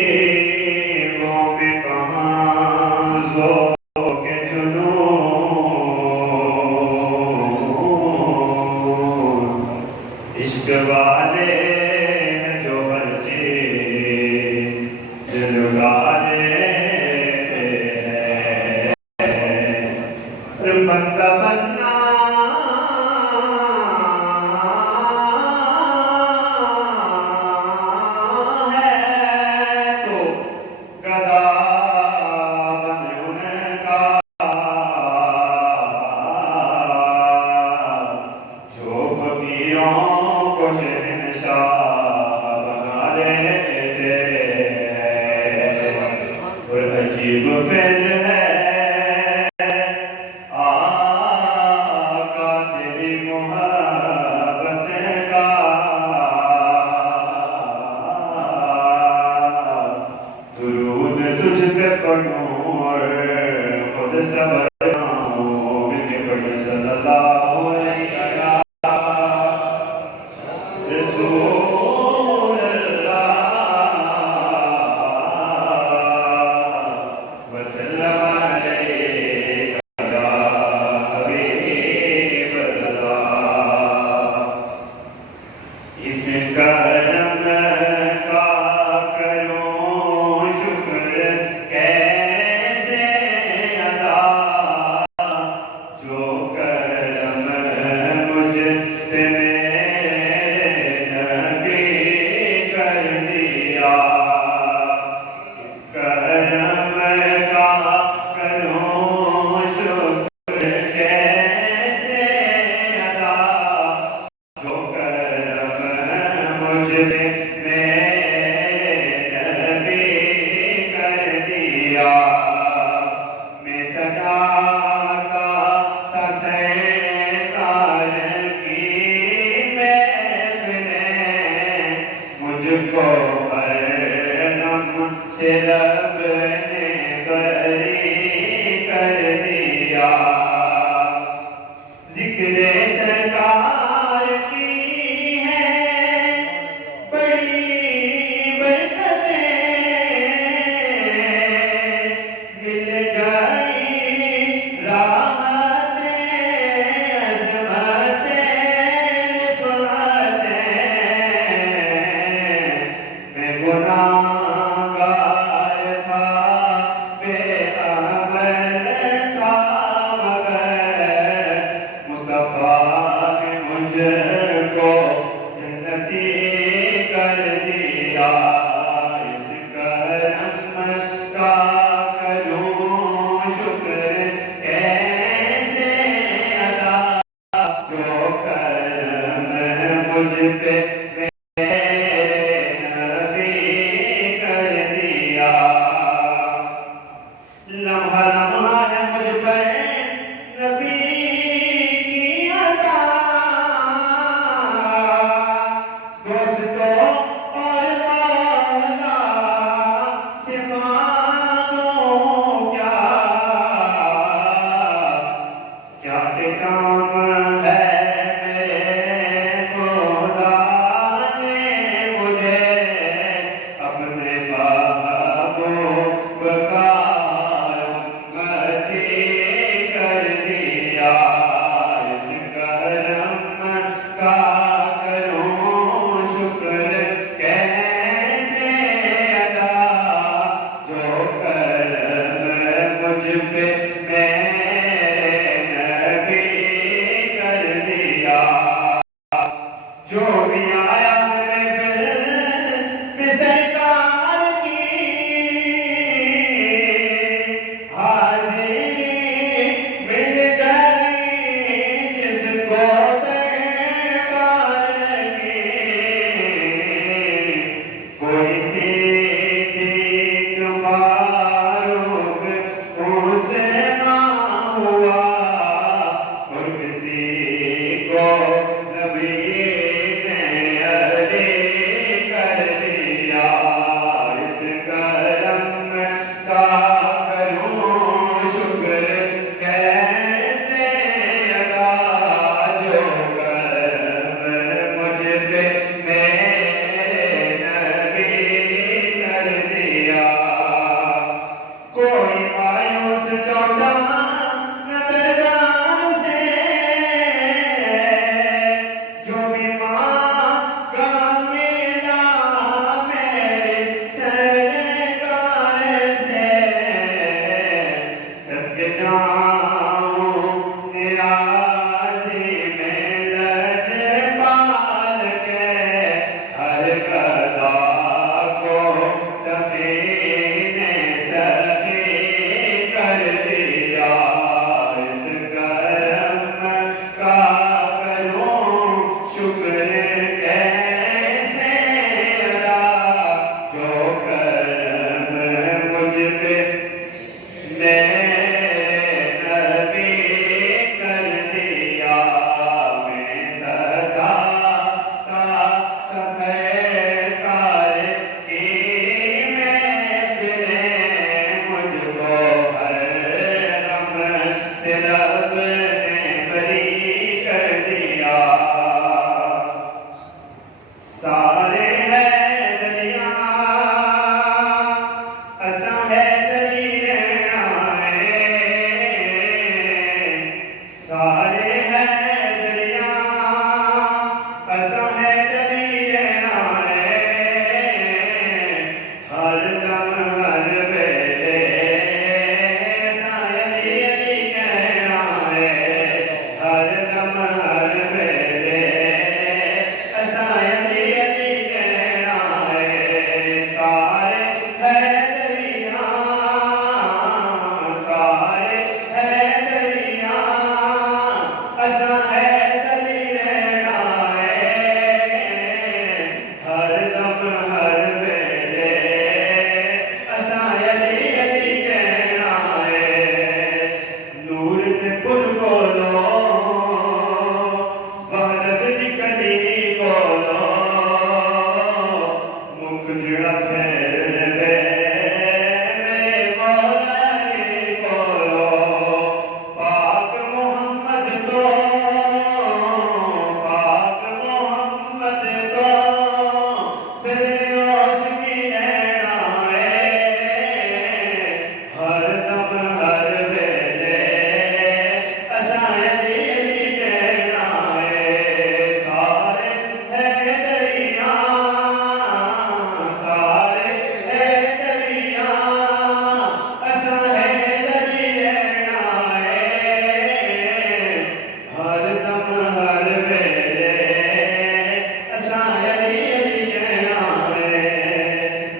नसीबों में कहाँ ज़ौक़ के जुनून, इश्क वाले हैं जो हर चीज़ लुटाने हैं। बंदा बनना अजीब फैज़ है आका तेरी मोहब्बत का, दुरूद तुझ पे पढ़ूं और खुद सबर पाऊं, मिलके पढ़ें सल्लल्लाहु अलैहि रसूल अल्लाह वसल्लम अलैका या हबीब अल्लाह। इस करम का करूं शुक्र कैसे अदा, जो करम मुझ पे मेरे नबी कर दिया। इस करम का करूं शुक्र कैसे अदा, जो करम मुझ पे मेरे नबी कर दिया। मैं सजाता था सरकार की महफ़िलें, मुझको हरदम से रब ने बरी कर दिया। ज़िक्र सरकार की है बड़ी बरकतें, मिल गई राहतें, अज़मतें, रिफ़अतें। मैं गुनाहगार था, बेअमल था, मगर मुस्तफ़ा ने मुझको जन्नती कर दिया। इस करम का करूं शुक्र कैसे अदा, जो करम मुझ पे मेरे नबी कर दिया। लम्हा लम्हा है मुझ पर नबी की अता, दोस्तों और कुजड़ा